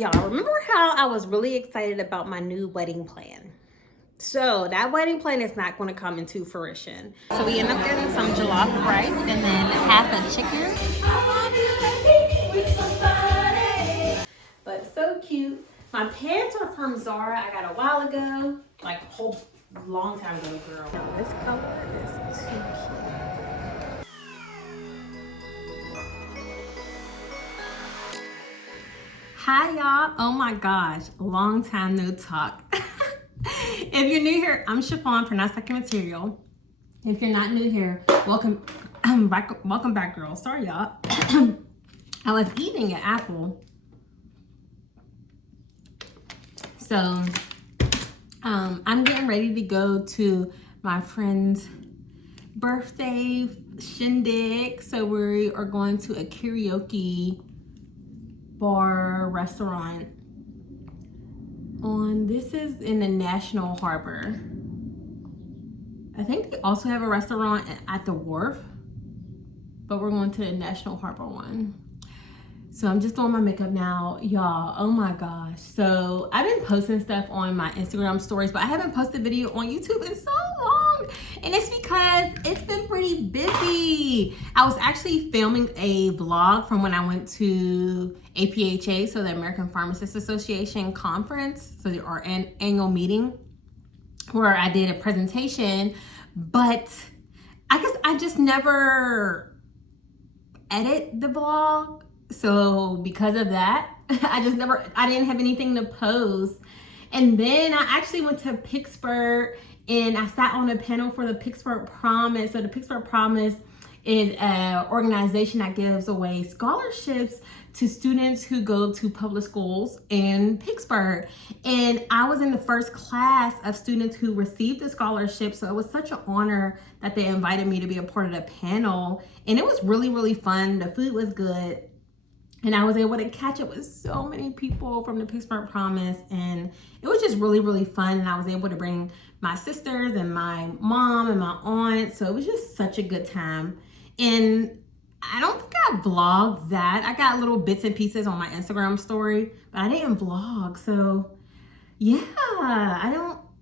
Y'all remember how I was really excited about my new wedding plan? So that wedding plan is not going to come into fruition. So we end up getting some jollof rice and then half a chicken. But so cute. My pants are from Zara. I got a while ago, like a whole long time ago, girl. Now this color is too cute. Hi y'all, oh my gosh, long time no talk. If you're new here, I'm Sha-Phawn, Pronounce Like Your Material. If you're not new here, welcome back, girl. Sorry y'all. I was eating an apple. So I'm getting ready to go to my friend's birthday shindig. So we are going to a karaoke bar restaurant this is in the National Harbor. I think they also have a restaurant at the wharf, but we're going to the National Harbor one. So I'm just doing my makeup now, y'all. Oh my gosh. So I've been posting stuff on my Instagram stories, but I haven't posted video on YouTube in so long. And it's because it's been pretty busy. I was actually filming a vlog from when I went to APHA, so the American Pharmacists Association conference, so our annual meeting, where I did a presentation, but I guess I just never edit the vlog. So because of that, I didn't have anything to post. And then I actually went to Pittsburgh and I sat on a panel for the Pittsburgh Promise. So the Pittsburgh Promise is an organization that gives away scholarships to students who go to public schools in Pittsburgh. And I was in the first class of students who received the scholarship. So it was such an honor that they invited me to be a part of the panel. And it was really, really fun. The food was good. And I was able to catch up with so many people from the Pittsburgh Promise. And it was just really, really fun. And I was able to bring my sisters and my mom and my aunt. So it was just such a good time. And I don't think I vlogged that. I got little bits and pieces on my Instagram story, but I didn't vlog. So yeah, I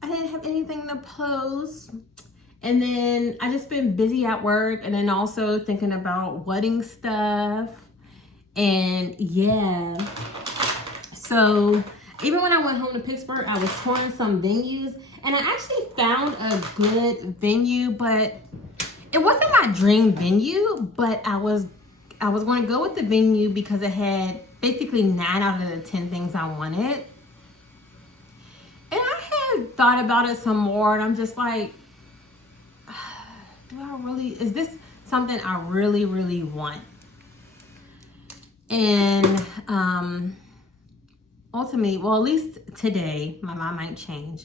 didn't have anything to post. And then I just been busy at work and then also thinking about wedding stuff. And yeah, so even when I went home to Pittsburgh, I was touring some venues and I actually found a good venue, but it wasn't my dream venue, but I was going to go with the venue because it had basically 9 out of the 10 things I wanted. And I had thought about it some more and I'm just like, is this something I really, really want? And ultimately, well, at least today, my mind might change.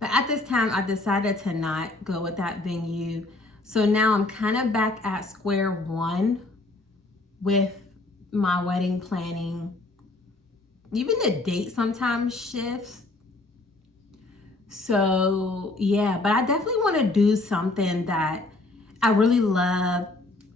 But at this time, I decided to not go with that venue. So now I'm kind of back at square one with my wedding planning. Even the date sometimes shifts. So yeah, but I definitely want to do something that I really love.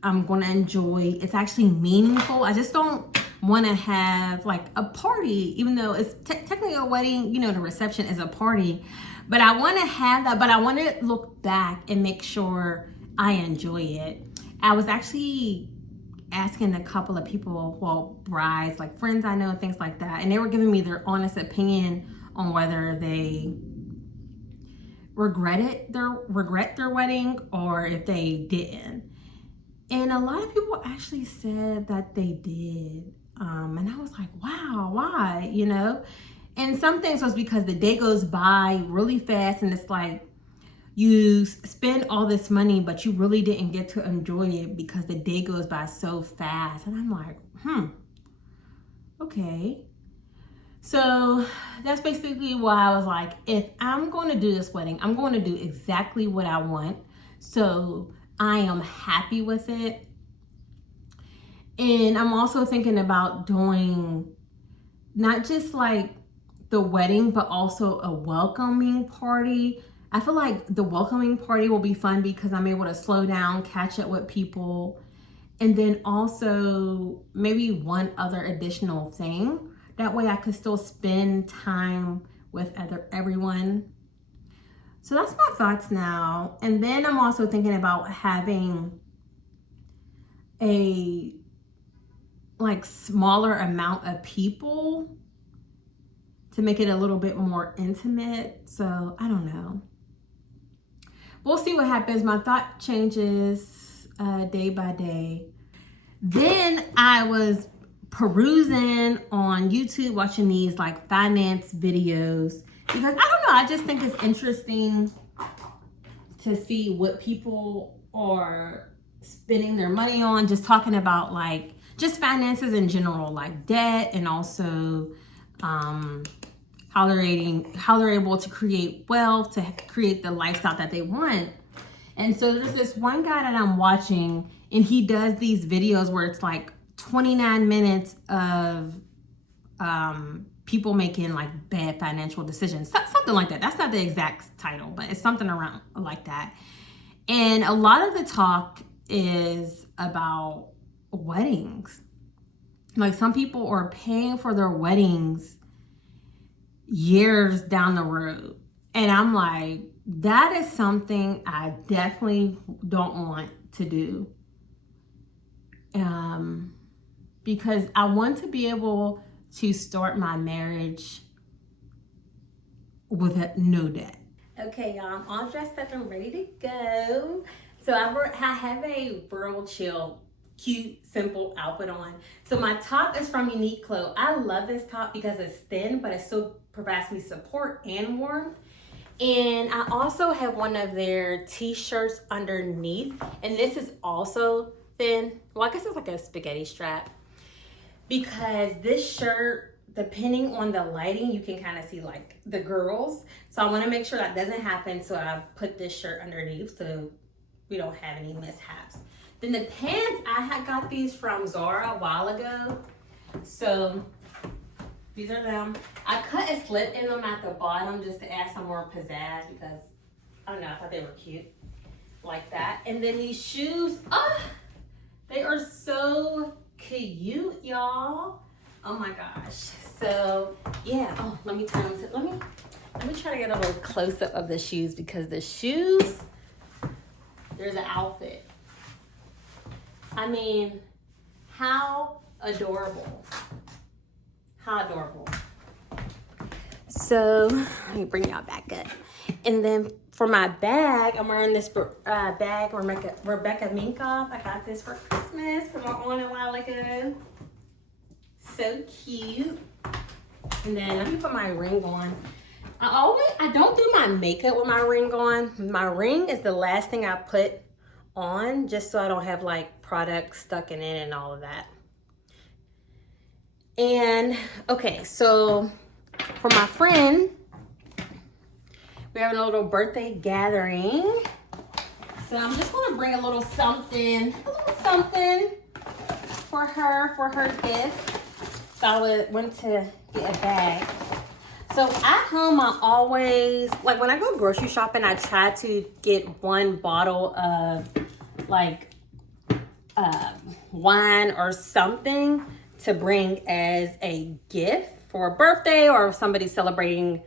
I'm going to enjoy. It's actually meaningful. I just don't want to have like a party, even though it's technically a wedding, you know, the reception is a party, but I want to have that, but I want to look back and make sure I enjoy it. I was actually asking a couple of people, well, brides, like friends I know and things like that, and they were giving me their honest opinion on whether they regret their wedding or if they didn't. And a lot of people actually said that they did. And I was like, wow, why? You know? And some things was because the day goes by really fast and it's like you spend all this money, but you really didn't get to enjoy it because the day goes by so fast. And I'm like, okay. So that's basically why I was like, if I'm going to do this wedding, I'm going to do exactly what I want. So I am happy with it. And I'm also thinking about doing not just like the wedding, but also a welcoming party. I feel like the welcoming party will be fun because I'm able to slow down, catch up with people. And then also maybe one other additional thing That way I could still spend time with everyone. So that's my thoughts now. And then I'm also thinking about having a like smaller amount of people to make it a little bit more intimate. So I don't know. We'll see what happens. My thought changes day by day. Then I was perusing on YouTube, watching these like finance videos, because I don't know, I just think it's interesting to see what people are spending their money on, just talking about like just finances in general, like debt, and also how they're able to create wealth, to create the lifestyle that they want. And so there's this one guy that I'm watching, and he does these videos where it's like 29 minutes of people making like bad financial decisions, something like that. That's not the exact title, but it's something around like that. And a lot of the talk is about weddings. Like some people are paying for their weddings years down the road. And I'm like, that is something I definitely don't want to do. Because I want to be able to start my marriage with no debt. Okay, y'all, I'm all dressed up and ready to go. So I have a Rural Chill cute, simple outfit on. So my top is from Uniqlo. I love this top because it's thin, but it still provides me support and warmth. And I also have one of their t-shirts underneath, and this is also thin. Well, I guess it's like a spaghetti strap, because this shirt, depending on the lighting, you can kind of see like the girls. So I want to make sure that doesn't happen. So I put this shirt underneath so we don't have any mishaps. Then the pants, I had got these from Zara a while ago. So these are them. I cut a slit in them at the bottom just to add some more pizzazz, because I don't know, I thought they were cute like that. And then these shoes, they are so cute, y'all. Oh my gosh. So yeah, let me turn them to, let me try to get a little close up of the shoes, because the shoes, there's an outfit. I mean, how adorable. How adorable. So let me bring y'all back up. And then for my bag, I'm wearing this bag, Rebecca Minkoff. I got this for Christmas from my aunt a while ago. So cute. And then let me put my ring on. I don't do my makeup with my ring on. My ring is the last thing I put on, just so I don't have like products stuck in it and all of that. And okay, so for my friend, we're having a little birthday gathering. So I'm just gonna bring a little something for her gift. So I went to get a bag. So at home, I always, like when I go grocery shopping, I try to get one bottle of like wine or something to bring as a gift for a birthday, or if somebody's celebrating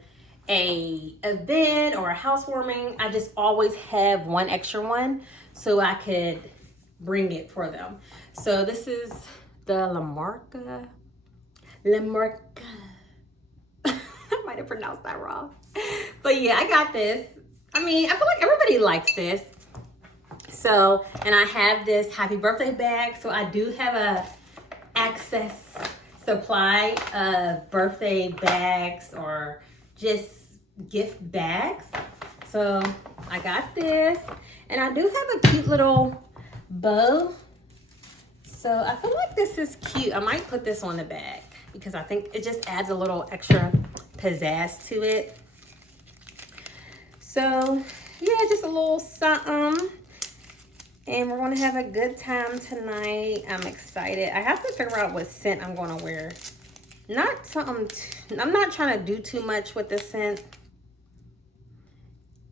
a event or a housewarming. I just always have one extra one so I could bring it for them. So this is the La Marca. I might have pronounced that wrong. But yeah, I got this. I mean, I feel like everybody likes this. So, and I have this happy birthday bag. So I do have a excess supply of birthday bags or just gift bags. So I got this, and I do have a cute little bow. So I feel like this is cute. I might put this on the bag because I think it just adds a little extra pizzazz to it. So yeah, just a little something. And we're gonna have a good time tonight. I'm excited. I have to figure out what scent I'm gonna wear. Not something, I'm not trying to do too much with the scent.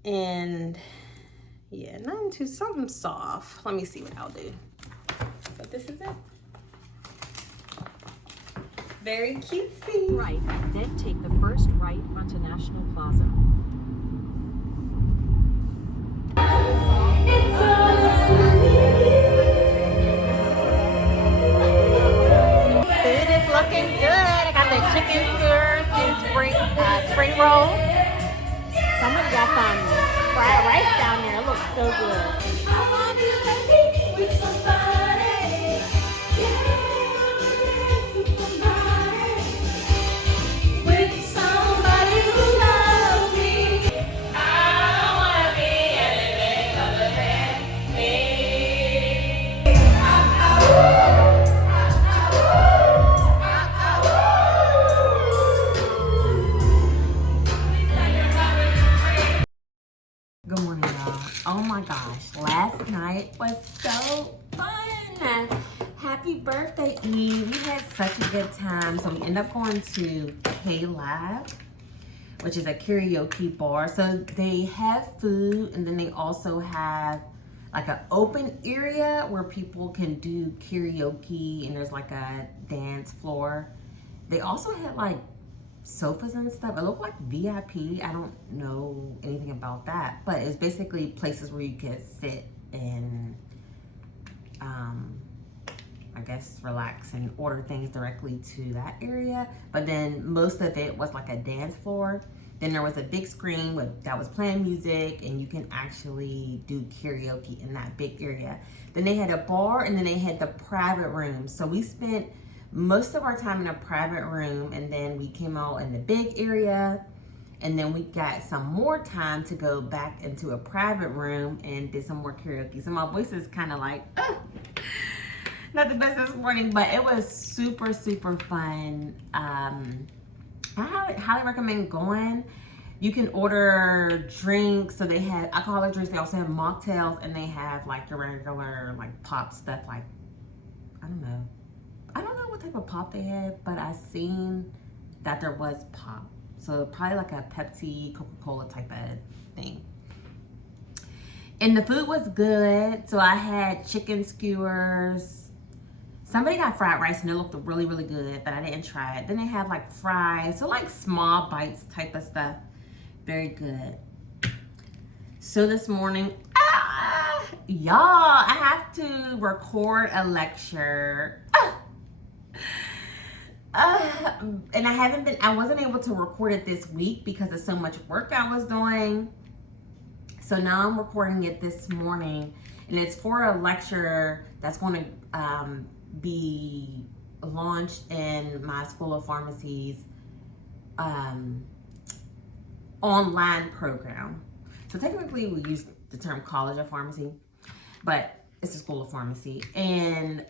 And yeah, not into something soft. Let me see what I'll do. But this is it. Very cutesy. Right, then take the first right onto National Plaza. Food is looking good. I got the chicken skewers and spring rolls. Somebody got some fried rice down there. It looks so good. Good morning, y'all. Oh my gosh, last night was so fun. Happy birthday, Eve. We had such a good time. So we ended up going to K-Lab, which is a karaoke bar. So they have food, and then they also have like an open area where people can do karaoke, and there's like a dance floor. They also had like sofas and stuff. It looked like VIP. I don't know anything about that, but it's basically places where you can sit and I guess relax and order things directly to that area. But then most of it was like a dance floor. Then there was a big screen that was playing music, and you can actually do karaoke in that big area. Then they had a bar, and then they had the private room. So we spent most of our time in a private room, and then we came out in the big area, and then we got some more time to go back into a private room and did some more karaoke. So my voice is kind of like, not the best this morning, but it was super, super fun. I highly recommend going. You can order drinks. So they have alcoholic drinks. They also have mocktails, and they have like your regular like pop stuff. Like, I don't know what type of pop they had, but I seen that there was pop. So probably like a Pepsi, Coca-Cola type of thing. And the food was good. So I had chicken skewers. Somebody got fried rice, and it looked really, really good, but I didn't try it. Then they had like fries, so like small bites type of stuff. Very good. So this morning, y'all, I have to record a lecture. And I wasn't able to record it this week because of so much work I was doing. So now I'm recording it this morning, and it's for a lecture that's going to be launched in my School of Pharmacy's online program. So technically we use the term College of Pharmacy, but it's a School of Pharmacy, and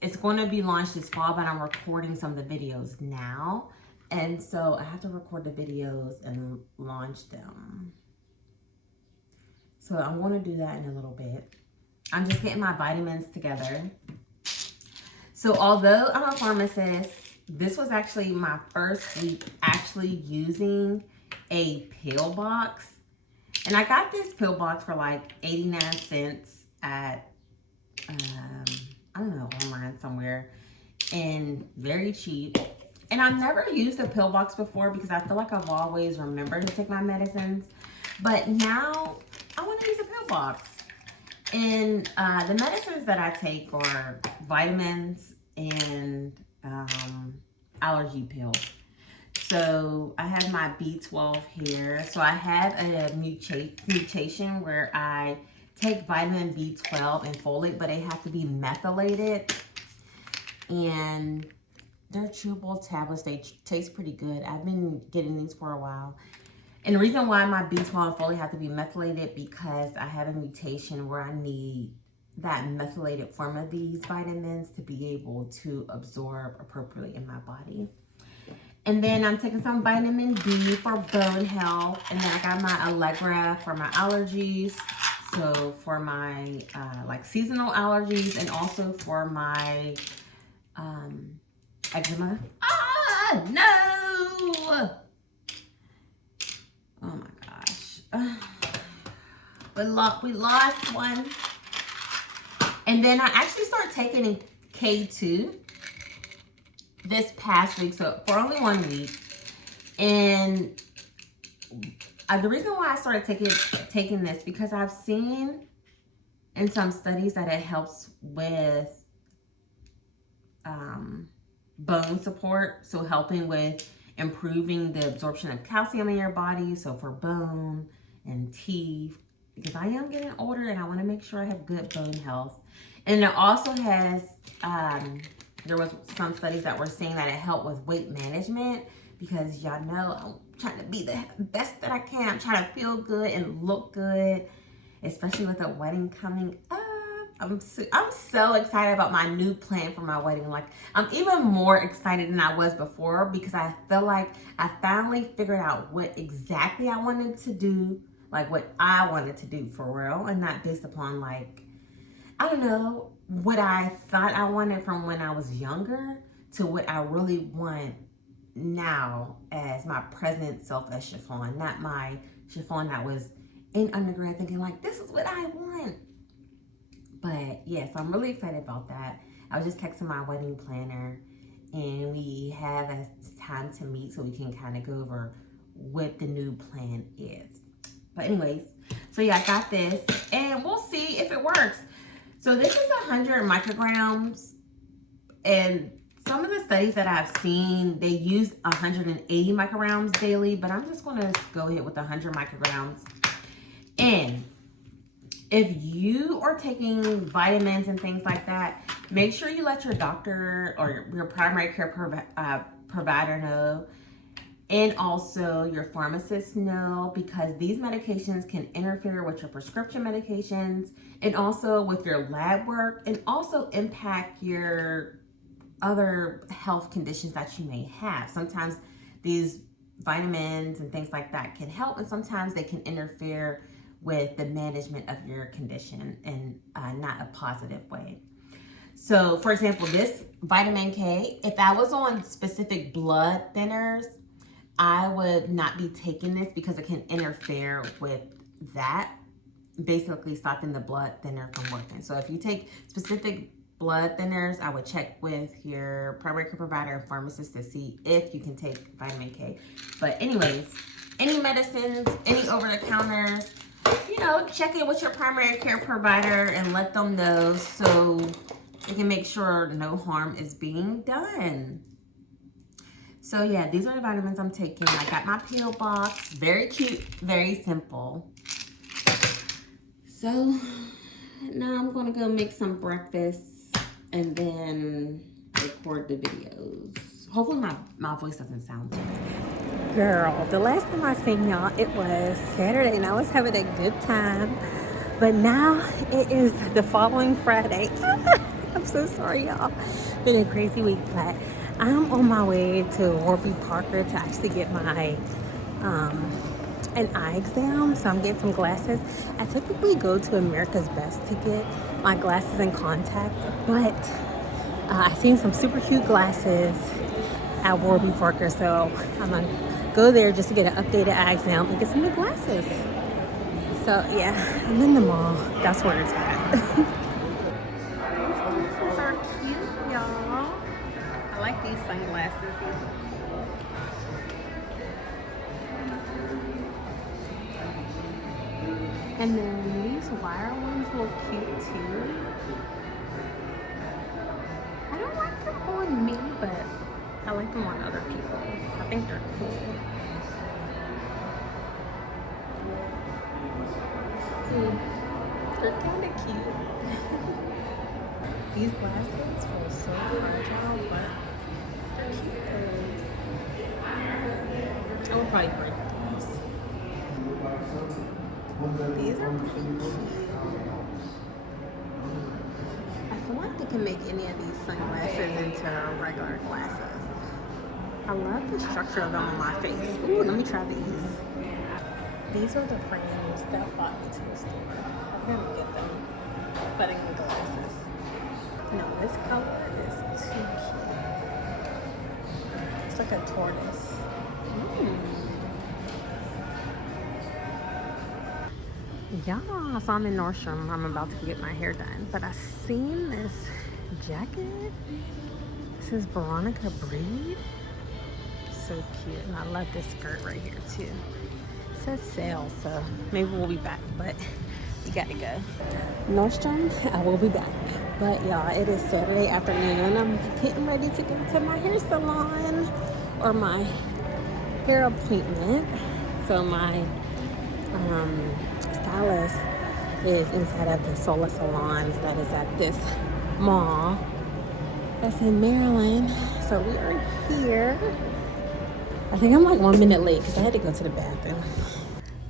it's going to be launched this fall, but I'm recording some of the videos now. And so I have to record the videos and launch them. So I'm going to do that in a little bit. I'm just getting my vitamins together. So although I'm a pharmacist, this was actually my first week actually using a pill box. And I got this pill box for like 89 cents at, I don't know, online somewhere, and very cheap. And I've never used a pill box before because I feel like I've always remembered to take my medicines. But now I want to use a pill box. And the medicines that I take are vitamins and allergy pills. So I have my B12 here. So I have a mutation where I take vitamin B12 and folate, but they have to be methylated. And they're chewable tablets. They taste pretty good. I've been getting these for a while. And the reason why my B12 and folate have to be methylated because I have a mutation where I need that methylated form of these vitamins to be able to absorb appropriately in my body. And then I'm taking some vitamin D for bone health. And then I got my Allegra for my allergies. So for my like seasonal allergies, and also for my eczema. No! Oh my gosh. We lost one. And then I actually started taking K2. this past week, so for only 1 week. And the reason why I started taking this, because I've seen in some studies that it helps with bone support, so helping with improving the absorption of calcium in your body, so for bone and teeth, because I am getting older and I want to make sure I have good bone health. And it also has there was some studies that were saying that it helped with weight management, because y'all know I'm trying to be the best that I can. I'm trying to feel good and look good, especially with a wedding coming up. I'm so excited about my new plan for my wedding. Like, I'm even more excited than I was before, because I feel like I finally figured out what exactly I wanted to do, like what I wanted to do for real, and not based upon like, I don't know, what I thought I wanted from when I was younger to what I really want now as my present self as Sha-Phawn, not my Sha-Phawn that was in undergrad thinking like, this is what I want. But yes, I'm really excited about that. I was just texting my wedding planner, and we have a time to meet so we can kind of go over what the new plan is. But anyways, so yeah, I got this, and we'll see if it works. So this is 100 micrograms, and some of the studies that I've seen, they use 180 micrograms daily, but I'm just gonna go ahead with 100 micrograms. And if you are taking vitamins and things like that, make sure you let your doctor or your primary care provider know, and also your pharmacist know, because these medications can interfere with your prescription medications and also with your lab work, and also impact your other health conditions that you may have. Sometimes these vitamins and things like that can help, and sometimes they can interfere with the management of your condition in not a positive way. So for example, this vitamin K, if I was on specific blood thinners, I would not be taking this, because it can interfere with that, basically stopping the blood thinner from working. So if you take specific blood thinners, I would check with your primary care provider and pharmacist to see if you can take vitamin K. But anyways, any medicines, any over-the-counters, you know, check in with your primary care provider and let them know, so you can make sure no harm is being done. So yeah, these are the vitamins I'm taking. I got my pill box, very cute, very simple. So now I'm gonna go make some breakfast and then record the videos. Hopefully my voice doesn't sound too bad. Girl, the last time I seen y'all, it was Saturday, and I was having a good time. But now it is the following Friday. I'm so sorry, y'all. Been a crazy week, but I'm on my way to Warby Parker to actually get my an eye exam. So I'm getting some glasses. I typically go to America's Best to get my glasses and contacts, but I've seen some super cute glasses at Warby Parker, so I'm gonna go there just to get an updated eye exam and get some new glasses. So yeah, I'm in the mall. That's where it's at. These are cute, y'all. I like these sunglasses. And then these wire ones look cute too. I don't like them on me, but I like them on other people. I think they're cool. They're kind of cute. These glasses feel so fragile, but they're cute. I will probably break these. These are pretty cute. I feel like they can make any of these sunglasses into regular glasses. I love the structure of them on my face. Ooh, let me try these. These are the frames that brought me to the store. I'm gonna get them, but in glasses. No, this color is too cute. It's like a tortoise. Yeah, so I'm in Nordstrom. I'm about to get my hair done, but I seen this jacket. It This is Veronica Breed. So cute. And I love this skirt right here too. It says sale, so maybe we'll be back, but we gotta go. Nordstrom, I will be back. But y'all, it is Saturday afternoon. I'm getting ready to go to my hair salon or my hair appointment. So my stylist is inside of the Solar Salons that is at this mall that's in Maryland. So we are here. I think I'm like 1 minute late because I had to go to the bathroom.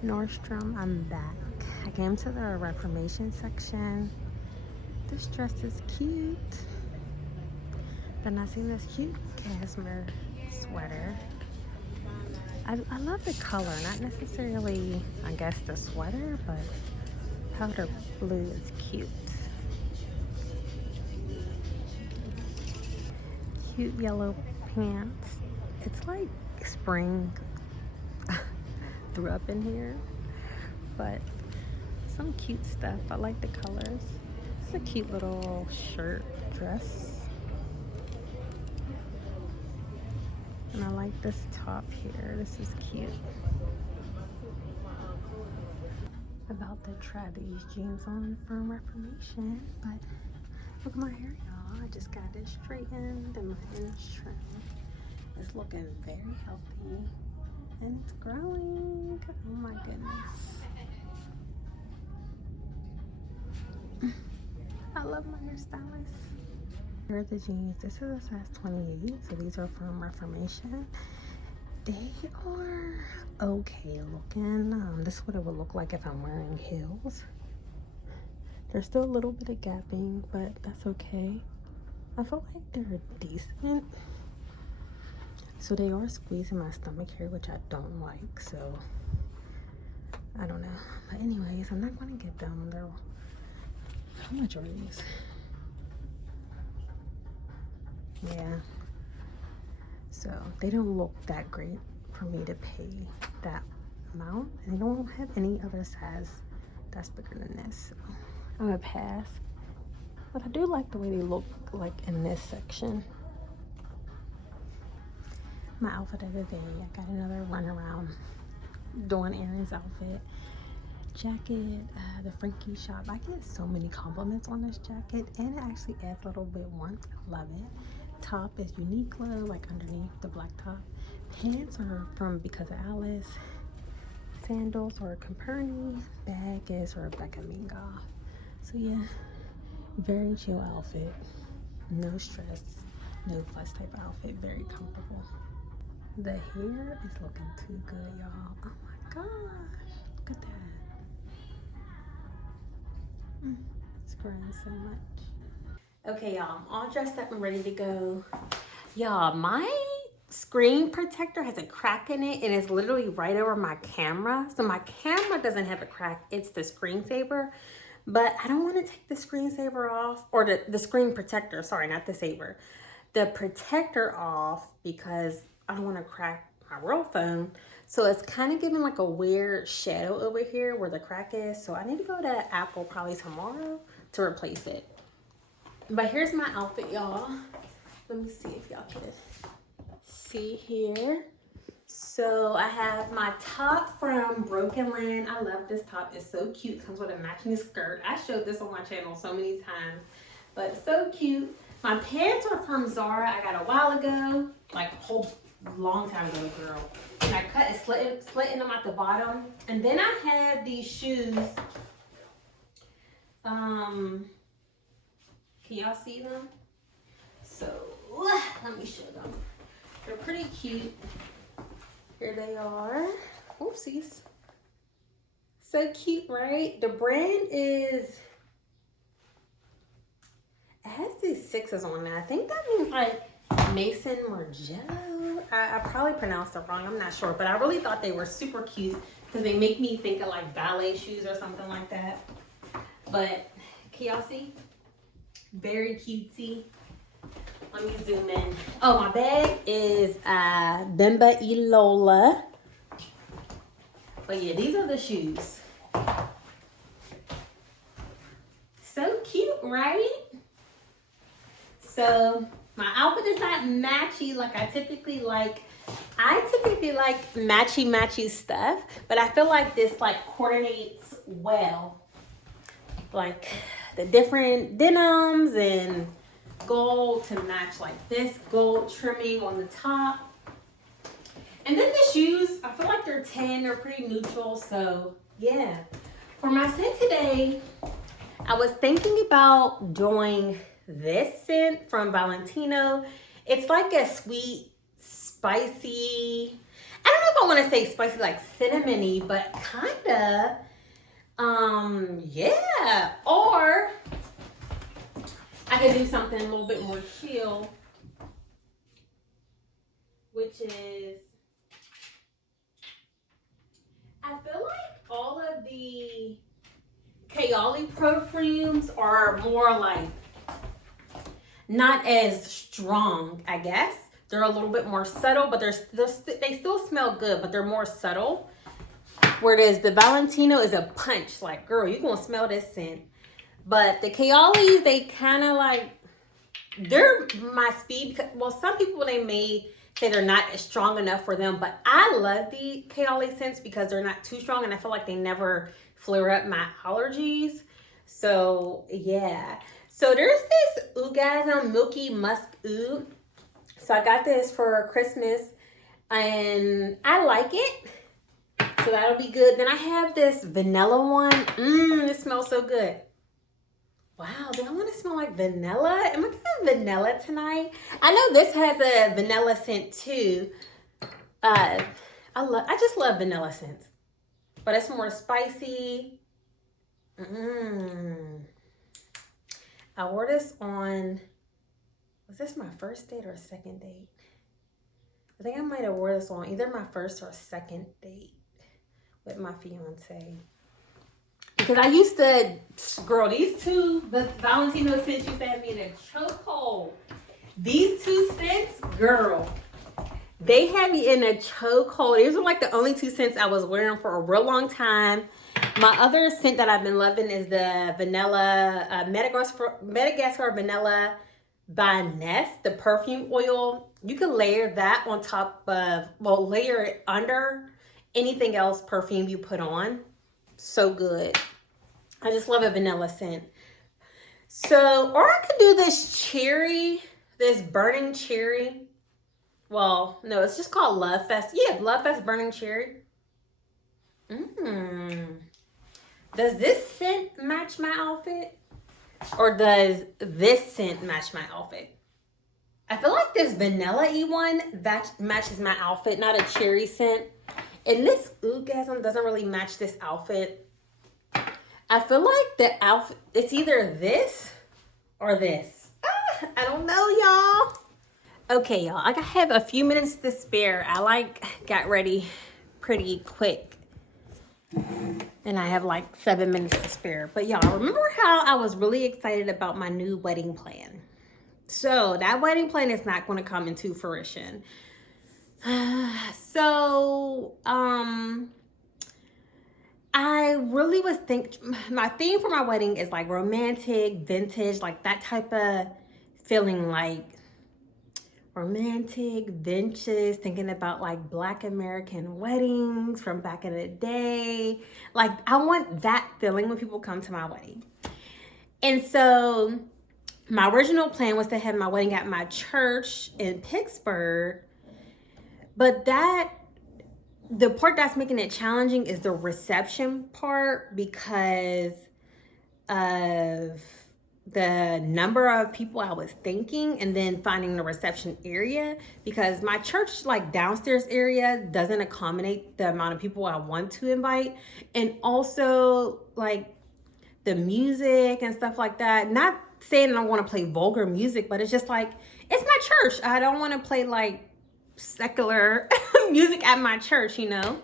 Nordstrom, I'm back. I came to the Reformation section. This dress is cute. Then I seen this cute cashmere sweater. I love the color, not necessarily, I guess, the sweater, but powder blue is cute. Cute yellow pants. It's like spring threw up in here, but some cute stuff. I like the colors. It's a cute little shirt dress. And I like this top here. This is cute. About to try these jeans on from Reformation, but look at my hair, y'all. I just got it straightened and my ends trimmed. It's looking very healthy and it's growing. Oh my goodness. I love my hairstylist. Here are the jeans. This is a size 28, so these are from Reformation. They are okay looking. This is what it would look like if I'm wearing heels. There's still a little bit of gapping, but that's okay. I feel like they're decent. So they are squeezing my stomach here, which I don't like, so I don't know. But anyways, I'm not gonna get them. They're, how much are these? Yeah, so they don't look that great for me to pay that amount, and they don't have any other size that's bigger than this, so I'm gonna pass. But I do like the way they look like in this section. My outfit of the day, I got another run around doing errands outfit. Jacket, the Frankie shop. I get so many compliments on this jacket, and it actually adds a little bit warmth. I love it. Top is Uniqlo, like underneath the black top. Pants are from Because of Alice. Sandals are Camperni. Bag is Rebecca Minga. So yeah, very chill outfit. No stress, no fuss type outfit. Very comfortable. The hair is looking too good, y'all. Oh my gosh, look at that. It's growing so much. Okay, y'all, I'm all dressed up and ready to go. Y'all, my screen protector has a crack in it and it's literally right over my camera. So my camera doesn't have a crack, it's the screensaver. But I don't want to take the screensaver off, or the screen protector, sorry, not the saver. The protector off because I don't want to crack my real phone. So it's kind of giving like a weird shadow over here where the crack is. So I need to go to Apple probably tomorrow to replace it. But here's my outfit, y'all. Let me see if y'all can see here. So I have my top from Broken Land. I love this top. It's so cute. It comes with a matching skirt. I showed this on my channel so many times, but so cute. My pants are from Zara. I got a while ago, like a whole long time ago, girl. And I cut it, slitting them at the bottom. And then I had these shoes. Can y'all see them? So let me show them. They're pretty cute. Here they are. Oopsies. So cute, right? The brand is, it has these 6s on it. I think that means like Mason Margiela. I probably pronounced it wrong. I'm not sure, but I really thought they were super cute because they make me think of like ballet shoes or something like that. But can y'all see? Very cutesy. Let me zoom in. Oh, my bag is Bimba Ilola. But yeah, these are the shoes. So cute, right? So My outfit is not matchy like I typically like. I typically like matchy stuff, but I feel like this like coordinates well. Like the different denims and gold to match like this gold trimming on the top. And then the shoes, I feel like they're tan, they're pretty neutral, so yeah. For my scent today, I was thinking about doing this scent from Valentino. It's like a sweet, spicy, I don't know if I want to say spicy like cinnamony, but kinda, yeah. Or I could do something a little bit more chill, which is, I feel like all of the Kayali perfumes are more like not as strong, I guess. They're a little bit more subtle, but they still smell good, but they're more subtle. Whereas the Valentino is a punch. Like, girl, you're going to smell this scent. But the Kayalis, they kind of like, they're my speed. Well, some people, they may say they're not as strong enough for them, but I love the Kayali scents because they're not too strong and I feel like they never flare up my allergies. So yeah. So there's this Orgasm Milky Musk Oud. So I got this for Christmas and I like it. So that'll be good. Then I have this vanilla one. It smells so good. Wow, do I want to smell like vanilla? Am I getting vanilla tonight? I know this has a vanilla scent too. I just love vanilla scents. But it's more spicy. I wore this on, was this my first date or second date? I think I might have wore this on either my first or second date with my fiance. Because I used to, girl, these two, the Valentino scents used to have me in a chokehold. These two scents, girl, they had me in a chokehold. These were like the only two scents I was wearing for a real long time. My other scent that I've been loving is the vanilla, Madagascar Vanilla by Nest, the perfume oil. You can layer that on top of, well, layer it under anything else perfume you put on. So good. I just love a vanilla scent. So, or I could do this cherry, this burning cherry. Well, no, it's just called Love Fest. Yeah, Love Fest Burning Cherry. Does this scent match my outfit? Or does this scent match my outfit? I feel like this vanilla-y one that matches my outfit, not a cherry scent. And this Orgasm doesn't really match this outfit. I feel like the outfit, it's either this or this. I don't know, y'all. Okay, y'all, I have a few minutes to spare. I got ready pretty quick. And I have like 7 minutes to spare. But y'all, remember how I was really excited about my new wedding plan? So that wedding plan is not going to come into fruition. I really was my theme for my wedding is like romantic, vintage, like that type of feeling, like romantic, vintage, thinking about like Black American weddings from back in the day. Like I want that feeling when people come to my wedding. And so my original plan was to have my wedding at my church in Pittsburgh, but the part that's making it challenging is the reception part because of the number of people I was thinking and then finding the reception area, because my church like downstairs area doesn't accommodate the amount of people I want to invite. And also like the music and stuff like that. Not saying I want to play vulgar music, but it's just like, it's my church. I don't want to play like secular music at my church, you know?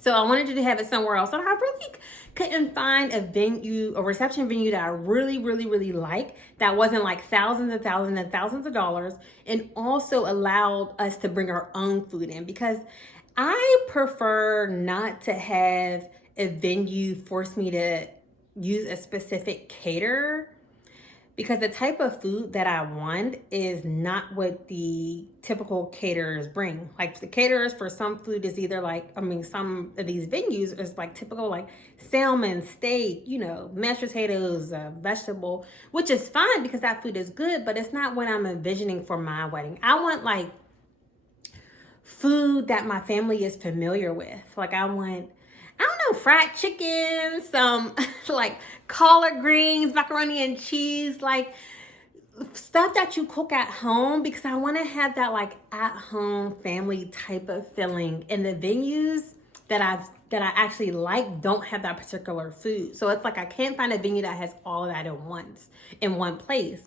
So I wanted to have it somewhere else. And I really couldn't find a reception venue that I really, really, really like, that wasn't like thousands and thousands and thousands of dollars, and also allowed us to bring our own food in, because I prefer not to have a venue force me to use a specific caterer, because the type of food that I want is not what the typical caterers bring. Like the caterers for some food is either like, some of these venues is like typical like salmon, steak, mashed potatoes, vegetable, which is fine because that food is good, but it's not what I'm envisioning for my wedding. I want like food that my family is familiar with. Like I want, I don't know, fried chicken, some like collard greens, macaroni and cheese, like stuff that you cook at home, because I want to have that like at home family type of feeling. And the venues that I actually like don't have that particular food. So it's like I can't find a venue that has all of that in one place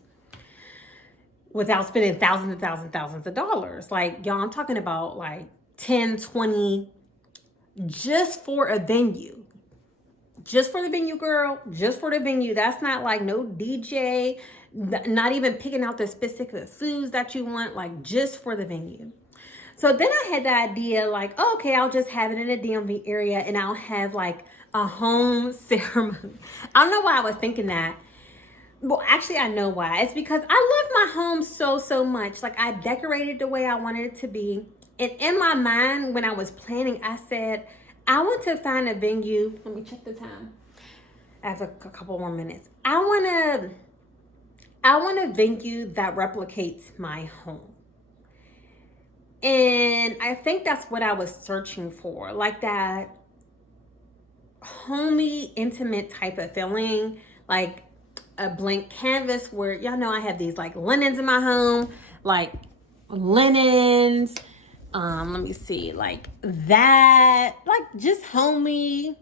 without spending thousands and thousands and thousands of dollars. Like, y'all, I'm talking about like 10, 20 just for a venue. Just for the venue, girl. Just for the venue. That's not like no DJ, not even picking out the specific foods that you want, like just for the venue. So then I had the idea like, oh, okay, I'll just have it in the DMV area and I'll have like a home ceremony. I don't know why I was thinking that. Well, actually, I know why. It's because I love my home so much. Like, I decorated the way I wanted it to be. And in my mind, when I was planning, I said, I want to find a venue. Let me check the time. I have a couple more minutes. I want a venue that replicates my home. And I think that's what I was searching for. Like that homey, intimate type of feeling. Like a blank canvas where, y'all know I have these like linens in my home, like linens, let me see, like that, like just homey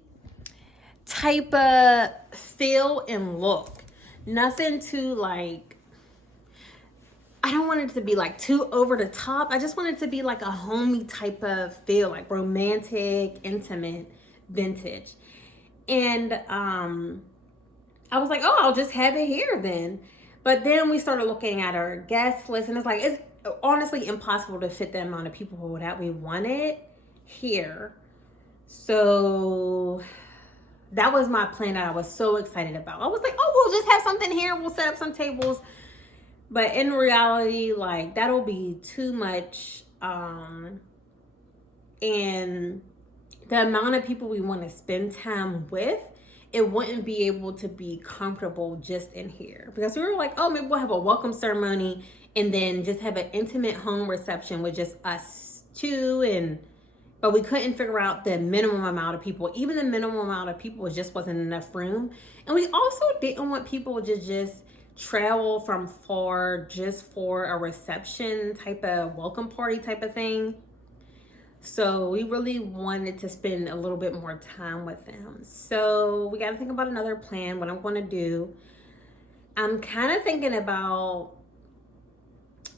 type of feel and look. Nothing too like, I don't want it to be like too over the top. I just want it to be like a homey type of feel, like romantic, intimate, vintage. And I was like, oh, I'll just have it here then. But then we started looking at our guest list, and it's honestly impossible to fit the amount of people that we wanted here. So that was my plan that I was so excited about. I was like, oh, we'll just have something here. We'll set up some tables. But in reality, like, that'll be too much. And the amount of people we want to spend time with, it wouldn't be able to be comfortable just in here. Because we were like, oh, maybe we'll have a welcome ceremony and then just have an intimate home reception with just us two. But we couldn't figure out the minimum amount of people. Even the minimum amount of people just wasn't enough room. And we also didn't want people to just travel from far just for a reception type of welcome party type of thing. So we really wanted to spend a little bit more time with them. So we got to think about another plan, what I'm going to do. I'm kind of thinking about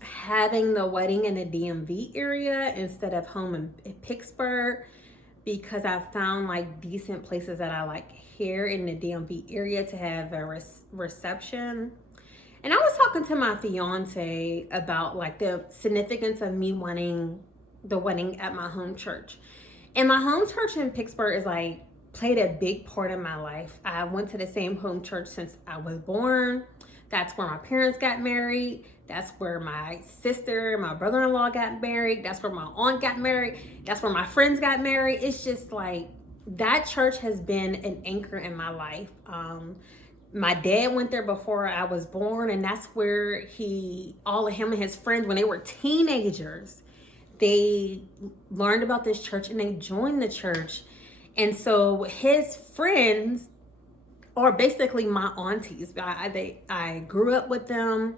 having the wedding in the DMV area instead of home in Pittsburgh, because I found like decent places that I like here in the DMV area to have a reception. And I was talking to my fiance about like the significance of me wanting the wedding at my home church. And my home church in Pittsburgh is like played a big part in my life. I went to the same home church since I was born. That's where my parents got married. That's where my sister, my brother-in-law got married. That's where my aunt got married. That's where my friends got married. It's just like that church has been an anchor in my life. My dad went there before I was born, and that's where all of him and his friends, when they were teenagers, they learned about this church and they joined the church. And so his friends are basically my aunties. I grew up with them,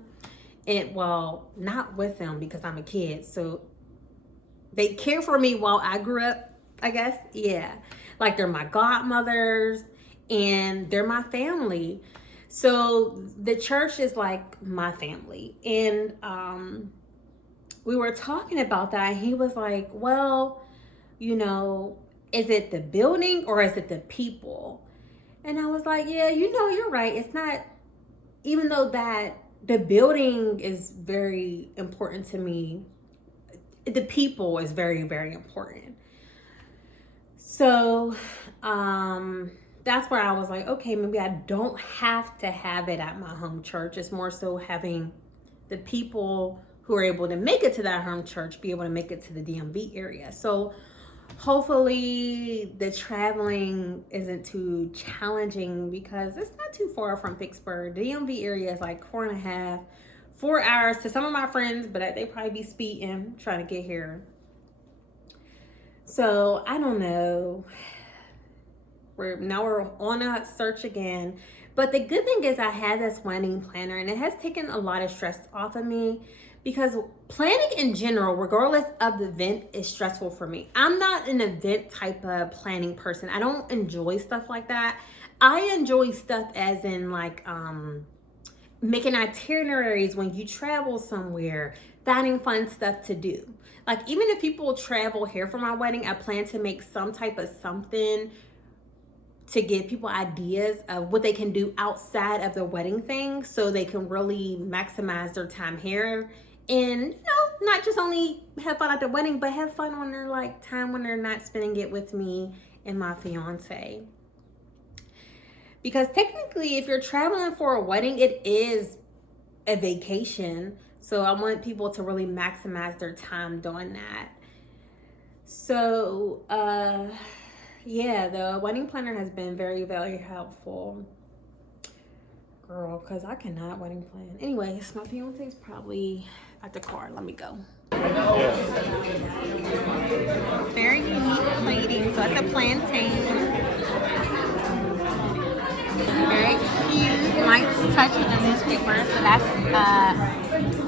and well, not with them because I'm a kid. So they care for me while I grew up, I guess. Yeah. Like they're my godmothers and they're my family. So the church is like my family. And we were talking about that. He was like, well, is it the building or is it the people? And I was like, yeah, you're right. It's not, even though that the building is very important to me, the people is very, very important. So that's where I was like, okay, maybe I don't have to have it at my home church. It's more so having the people who are able to make it to that home church be able to make it to the DMV area. So hopefully the traveling isn't too challenging because it's not too far from Pittsburgh. The DMV area is like 4 hours to some of my friends, but they probably be speeding trying to get here. So I don't know. We're on a search again. But the good thing is I had this wedding planner and it has taken a lot of stress off of me because planning in general, regardless of the event, is stressful for me. I'm not an event type of planning person. I don't enjoy stuff like that. I enjoy stuff as in like making itineraries when you travel somewhere, finding fun stuff to do. Like even if people travel here for my wedding, I plan to make some type of something to give people ideas of what they can do outside of the wedding thing so they can really maximize their time here and, not just only have fun at the wedding, but have fun on their like time when they're not spending it with me and my fiance. Because technically, if you're traveling for a wedding, it is a vacation. So I want people to really maximize their time doing that. So, yeah, the wedding planner has been very, very helpful. Girl, because I cannot wedding plan. Anyways, my fiance is probably at the car. Let me go. Very unique plating. So it's a plantain. Very cute. Nice touch with the newspaper. So that's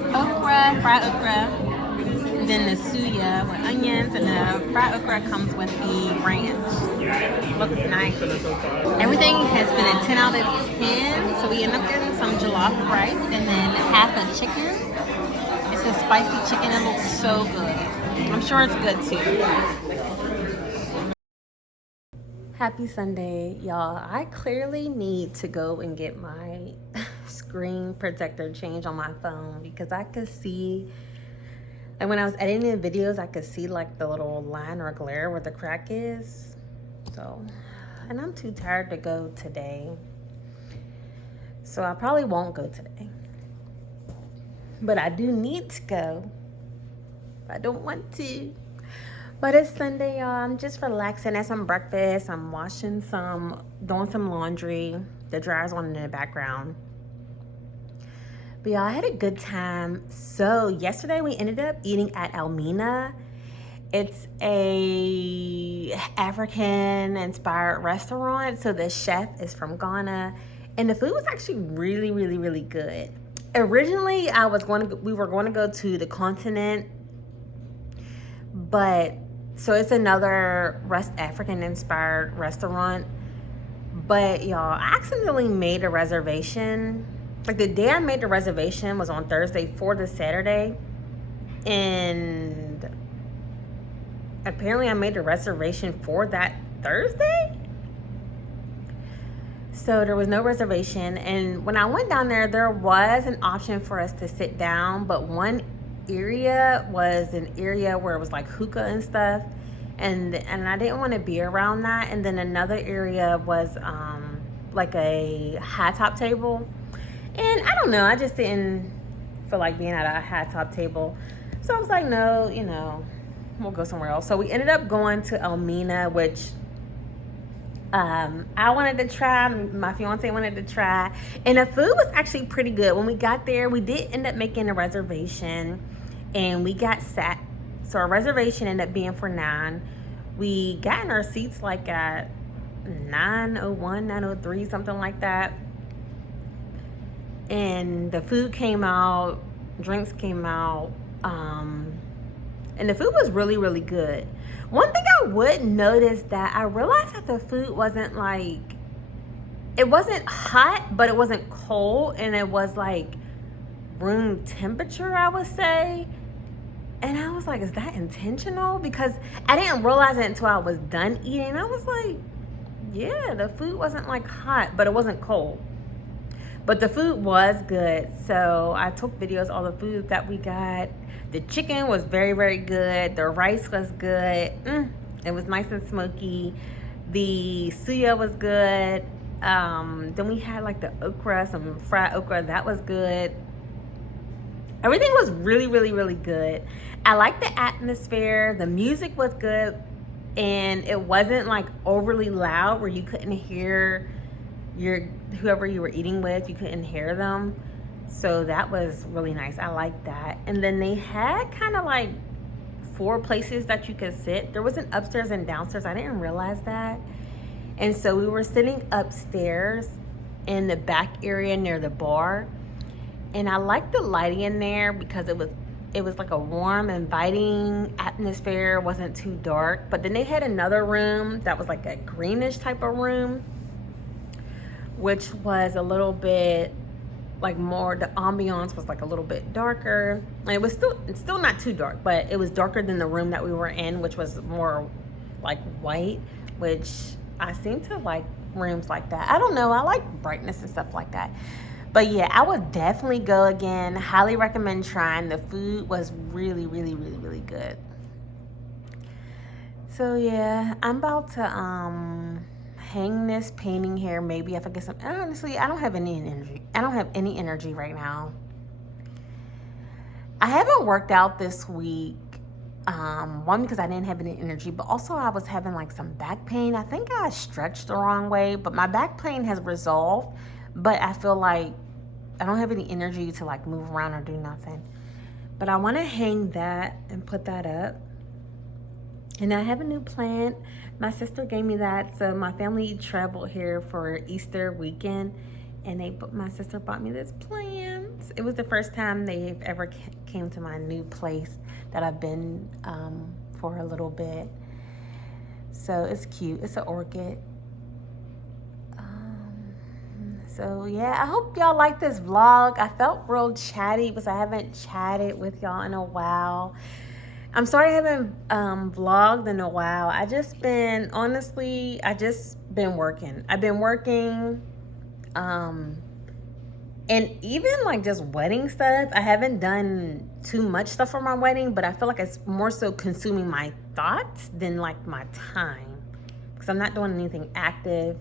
okra, fried okra. Then the suya with onions, and the fried okra comes with the ranch. Looks nice. Everything has been a 10 out of 10. So we end up getting some jollof rice and then half a chicken. It's a spicy chicken. It looks so good. I'm sure it's good too. Happy Sunday, y'all. I clearly need to go and get my screen protector changed on my phone because I could see, and when I was editing the videos, I could see like the little line or glare where the crack is. So, and I'm too tired to go today. So I probably won't go today. But I do need to go. I don't want to. But it's Sunday, y'all. I'm just relaxing, at some breakfast. I'm washing doing some laundry. The dryer's on in the background. But y'all, I had a good time. So yesterday we ended up eating at Elmina. It's a African inspired restaurant. So the chef is from Ghana. And the food was actually really, really, really good. Originally, we were going to go to the Continent. But, so it's another West African inspired restaurant. But y'all, I accidentally made a reservation. Like the day I made the reservation was on Thursday for the Saturday. And apparently I made the reservation for that Thursday. So there was no reservation. And when I went down there was an option for us to sit down. But one area was an area where it was like hookah and stuff. And I didn't want to be around that. And then another area was like a high top table. And I don't know, I just didn't feel like being at a high top table. So I was like, no, we'll go somewhere else. So we ended up going to Elmina, which I wanted to try, my fiance wanted to try. And the food was actually pretty good. When we got there, we did end up making a reservation and we got sat. So our reservation ended up being for 9. We got in our seats like at 9:01, 9:03, something like that. And the food came out, drinks came out, and the food was really, really good. One thing I would notice that I realized that the food wasn't like, it wasn't hot, but it wasn't cold, and it was like room temperature, I would say. And I was like, is that intentional? Because I didn't realize it until I was done eating. I was like, yeah, the food wasn't like hot, but it wasn't cold. But the food was good. So I took videos of all the food that we got. The chicken was very, very good. The rice was good. It was nice and smoky. The suya was good. Then we had like the okra, some fried okra. That was good. Everything was really, really, really good. I liked the atmosphere. The music was good. And it wasn't like overly loud where you couldn't hear whoever you were eating with. You couldn't hear them. So that was really nice. I liked that. And then they had kind of like 4 places that you could sit. There was an upstairs and downstairs. I didn't realize that. And so we were sitting upstairs in the back area near the bar. And I liked the lighting in there because it was like a warm, inviting atmosphere. It wasn't too dark. But then they had another room that was like a greenish type of room, which was a little bit like more, the ambiance was like a little bit darker. And it was still not too dark, but it was darker than the room that we were in, which was more like white, which I seem to like rooms like that. I don't know. I like brightness and stuff like that. But yeah, I would definitely go again. Highly recommend trying. The food was really, really, really, really good. So yeah, I'm about to hang this painting here. Maybe if I get some. Honestly, I don't have any energy. I don't have any energy right now. I haven't worked out this week. One, because I didn't have any energy, but also I was having like some back pain. I think I stretched the wrong way, but my back pain has resolved. But I feel like I don't have any energy to like move around or do nothing. But I want to hang that and put that up. And I have a new plant. My sister gave me that. So my family traveled here for Easter weekend, and my sister bought me this plant. It was the first time they've ever came to my new place that I've been for a little bit. So it's cute. It's an orchid. So yeah, I hope y'all like this vlog. I felt real chatty because I haven't chatted with y'all in a while. I'm sorry I haven't vlogged in a while. I just been working. I've been working, and even like just wedding stuff. I haven't done too much stuff for my wedding, but I feel like it's more so consuming my thoughts than like my time, because I'm not doing anything active,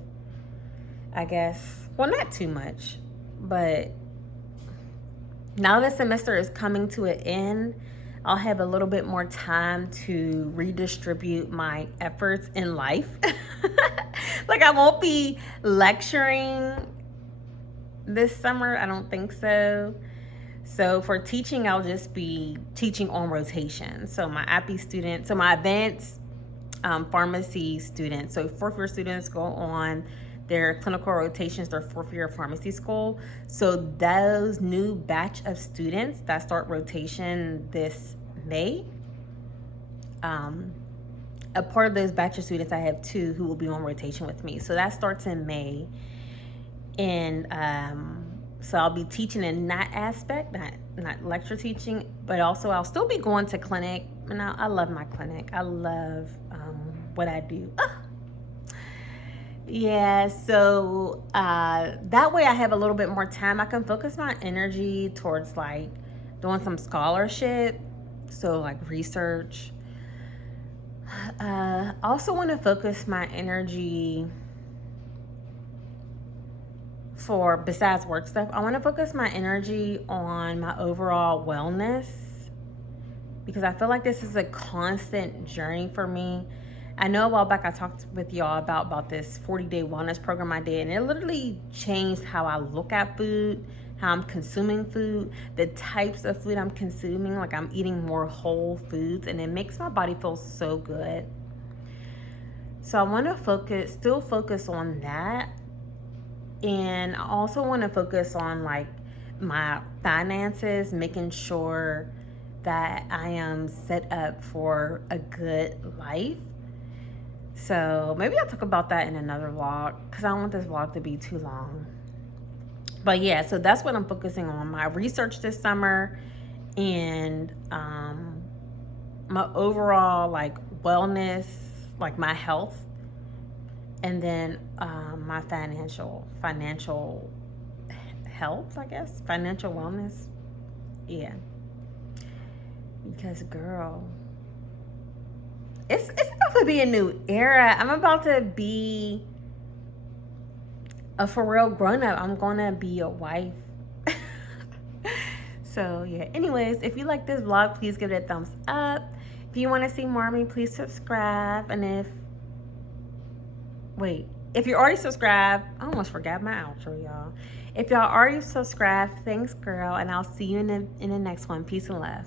I guess. Well, not too much, but now the semester is coming to an end. I'll have a little bit more time to redistribute my efforts in life. Like I won't be lecturing this summer. I don't think so. So for teaching, I'll just be teaching on rotation. So my advanced pharmacy students, so 4th year students go on their clinical rotations, their 4th year pharmacy school. So those new batch of students that start rotation this May, a part of those batch of students, I have 2 who will be on rotation with me. So that starts in May. And so I'll be teaching in that aspect, not lecture teaching, but also I'll still be going to clinic. And I love my clinic. I love what I do. Yeah, so that way I have a little bit more time. I can focus my energy towards like doing some scholarship, so like research. Also want to focus my energy for, besides work stuff, I want to focus my energy on my overall wellness, because I feel like this is a constant journey for me. I know a while back I talked with y'all about this 40-day wellness program I did, and it literally changed how I look at food, how I'm consuming food, the types of food I'm consuming. Like I'm eating more whole foods, and it makes my body feel so good. So I want to still focus on that. And I also want to focus on like my finances, making sure that I am set up for a good life. So maybe I'll talk about that in another vlog, because I don't want this vlog to be too long. But yeah, so that's what I'm focusing on. My research this summer, and my overall like wellness, like my health, and then my financial health, I guess, financial wellness. Yeah, because girl, it's about to be a new era. I'm about to be a for real grown up. I'm gonna be a wife. So yeah, anyways, if you like this vlog, please give it a thumbs up. If you want to see more of me, please subscribe. And if you're already subscribed, I almost forgot my outro, y'all. If y'all already subscribed, thanks, girl, and I'll see you in the next one. Peace and love.